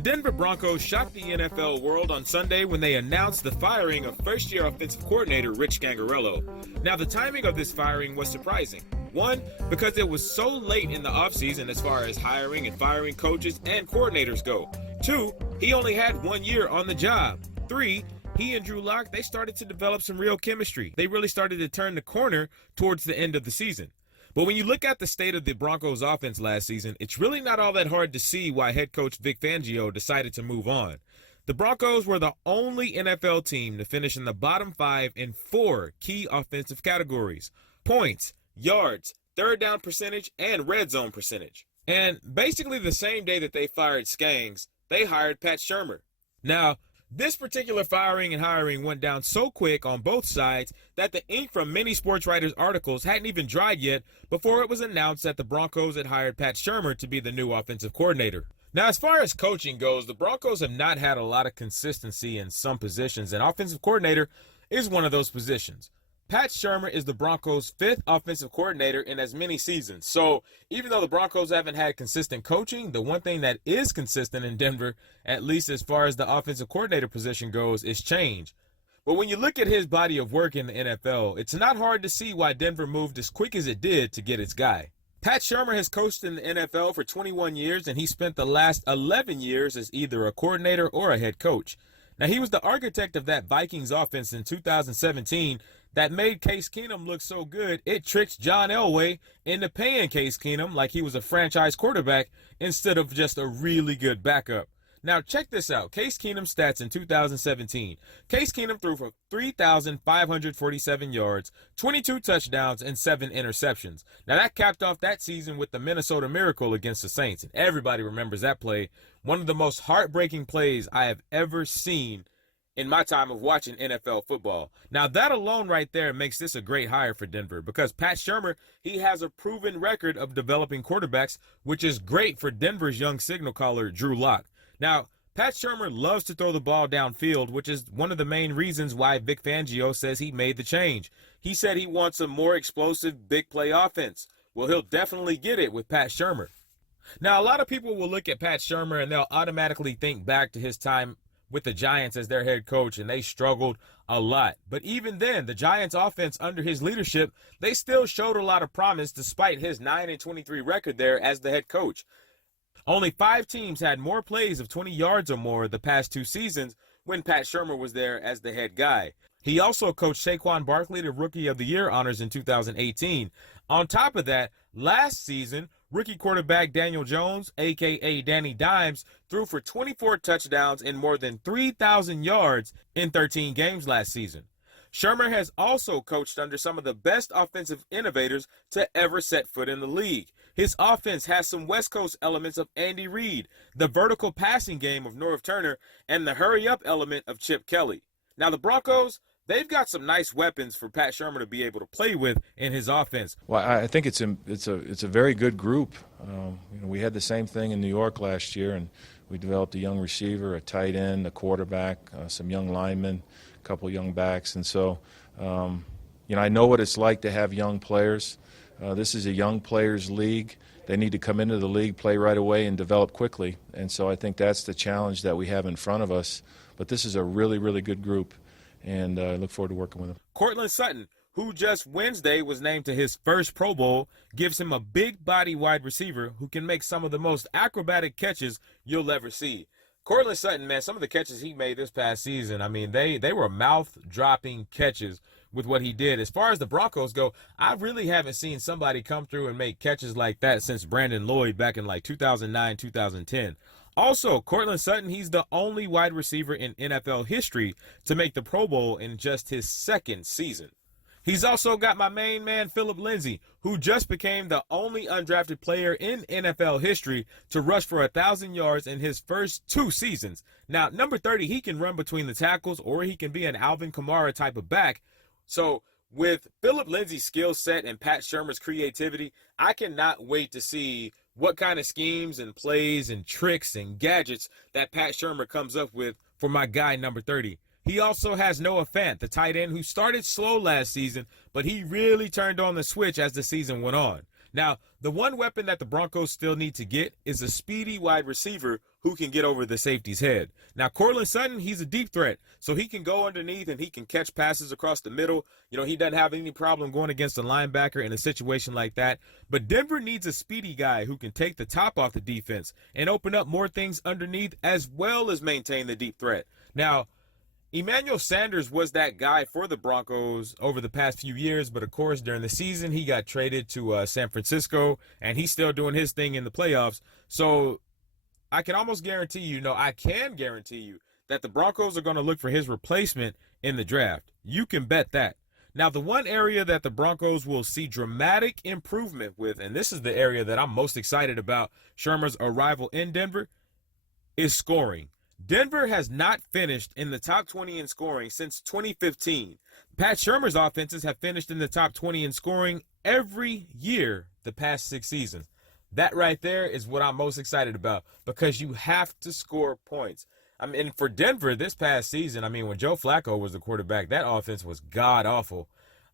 Denver Broncos shocked the NFL world on Sunday when they announced the firing of first-year offensive coordinator Rich Gangarello. Now, the timing of this firing was surprising. One, because it was so late in the offseason as far as hiring and firing coaches and coordinators go. Two, he only had 1 year on the job. Three, he and Drew Lock, they started to develop some real chemistry. They really started to turn the corner towards the end of the season. But when you look at the state of the Broncos offense last season, it's really not all that hard to see why head coach Vic Fangio decided to move on. The Broncos were the only NFL team to finish in the bottom 5 in 4 key offensive categories: points, yards, third down percentage, and red zone percentage. And basically the same day that they fired Skangs, they hired Pat Shurmur. Now, this particular firing and hiring went down so quick on both sides that the ink from many sports writers' articles hadn't even dried yet before it was announced that the Broncos had hired Pat Shurmur to be the new offensive coordinator. Now, as far as coaching goes, the Broncos have not had a lot of consistency in some positions, and offensive coordinator is one of those positions. Pat Shurmur is the Broncos' 5th offensive coordinator in as many seasons. So even though the Broncos haven't had consistent coaching, the one thing that is consistent in Denver, at least as far as the offensive coordinator position goes, is change. But when you look at his body of work in the NFL, it's not hard to see why Denver moved as quick as it did to get its guy. Pat Shurmur has coached in the NFL for 21 years, and he spent the last 11 years as either a coordinator or a head coach. Now, he was the architect of that Vikings offense in 2017 that made Case Keenum look so good, it tricked John Elway into paying Case Keenum like he was a franchise quarterback instead of just a really good backup. Now, check this out. Case Keenum's stats in 2017. Case Keenum threw for 3,547 yards, 22 touchdowns, and 7 interceptions. Now, that capped off that season with the Minnesota Miracle against the Saints. And everybody remembers that play. One of the most heartbreaking plays I have ever seen in my time of watching NFL football. Now, that alone right there makes this a great hire for Denver because Pat Shurmur, he has a proven record of developing quarterbacks, which is great for Denver's young signal caller, Drew Lock. Now, Pat Shurmur loves to throw the ball downfield, which is one of the main reasons why Vic Fangio says he made the change. He said he wants a more explosive, big play offense. Well, he'll definitely get it with Pat Shurmur. Now, a lot of people will look at Pat Shurmur and they'll automatically think back to his time with the Giants as their head coach, and they struggled a lot. But even then, the Giants offense under his leadership, they still showed a lot of promise despite his 9-23 record there as the head coach. Only 5 teams had more plays of 20 yards or more the past 2 seasons when Pat Shurmur was there as the head guy. He also coached Saquon Barkley to Rookie of the Year honors in 2018. On top of that, last season, rookie quarterback Daniel Jones, a.k.a. Danny Dimes, threw for 24 touchdowns and more than 3,000 yards in 13 games last season. Shurmur has also coached under some of the best offensive innovators to ever set foot in the league. His offense has some West Coast elements of Andy Reid, the vertical passing game of Norv Turner, and the hurry-up element of Chip Kelly. Now, the Broncos, they've got some nice weapons for Pat Shurmur to be able to play with in his offense. Well, I think it's a very good group. We had the same thing in New York last year, and we developed a young receiver, a tight end, a quarterback, some young linemen, a couple young backs, and so I know what it's like to have young players. This is a young players' league. They need to come into the league, play right away, and develop quickly. And so I think that's the challenge that we have in front of us. But this is a really, really good group, and I look forward to working with them. Courtland Sutton, who just Wednesday was named to his first Pro Bowl, gives him a big body wide receiver who can make some of the most acrobatic catches you'll ever see. Courtland Sutton, man, some of the catches he made this past season, I mean, they were mouth-dropping catches with what he did. As far as the Broncos go, I really haven't seen somebody come through and make catches like that since Brandon Lloyd back in like 2009, 2010. Also, Courtland Sutton, he's the only wide receiver in NFL history to make the Pro Bowl in just his 2nd season. He's also got my main man, Philip Lindsay, who just became the only undrafted player in NFL history to rush for 1,000 yards in his first 2 seasons. Now, number 30, he can run between the tackles, or he can be an Alvin Kamara type of back. So with Philip Lindsay's skill set and Pat Shurmur's creativity, I cannot wait to see what kind of schemes and plays and tricks and gadgets that Pat Shurmur comes up with for my guy number 30. He also has Noah Fant, the tight end who started slow last season, but he really turned on the switch as the season went on. Now, the one weapon that the Broncos still need to get is a speedy wide receiver who can get over the safety's head. Now, Courtland Sutton, he's a deep threat, so he can go underneath and he can catch passes across the middle. You know, he doesn't have any problem going against a linebacker in a situation like that. But Denver needs a speedy guy who can take the top off the defense and open up more things underneath as well as maintain the deep threat. Now, Emmanuel Sanders was that guy for the Broncos over the past few years, but of course during the season he got traded to San Francisco, and he's still doing his thing in the playoffs. So I can almost guarantee you, no, I can guarantee you that the Broncos are going to look for his replacement in the draft. You can bet that. Now, the one area that the Broncos will see dramatic improvement with, and this is the area that I'm most excited about Shurmur's arrival in Denver, is scoring. Denver has not finished in the top 20 in scoring since 2015. Pat Shurmur's offenses have finished in the top 20 in scoring every year the past 6 seasons. That right there is what I'm most excited about, because you have to score points. I mean, for Denver this past season, I mean, when Joe Flacco was the quarterback, that offense was god-awful.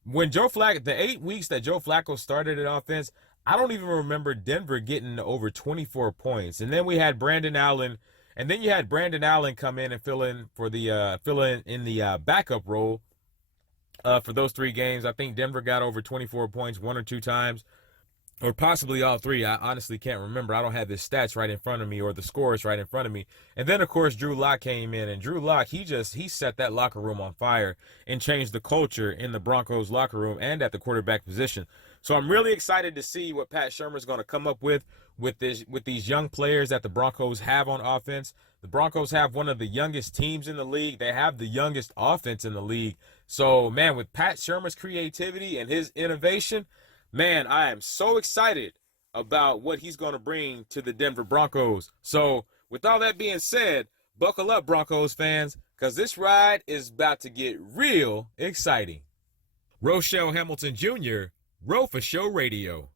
When Joe Flacco, the 8 weeks that Joe Flacco started at offense, I don't even remember Denver getting over 24 points. And then we had Brandon Allen. And then you had Brandon Allen come in and fill in the backup role for those 3 games. I think Denver got over 24 points 1 or 2 times, or possibly all 3. I honestly can't remember. I don't have his stats right in front of me or the scores right in front of me. And then, of course, Drew Lock came in. And Drew Lock, he set that locker room on fire and changed the culture in the Broncos locker room and at the quarterback position. So I'm really excited to see what Pat Shurmur's going to come up with these young players that the Broncos have on offense. The Broncos have one of the youngest teams in the league. They have the youngest offense in the league. So, man, with Pat Shurmur's creativity and his innovation, man, I am so excited about what he's going to bring to the Denver Broncos. So, with all that being said, buckle up, Broncos fans, because this ride is about to get real exciting. Roushell Hamilton Jr., Row for Show Radio.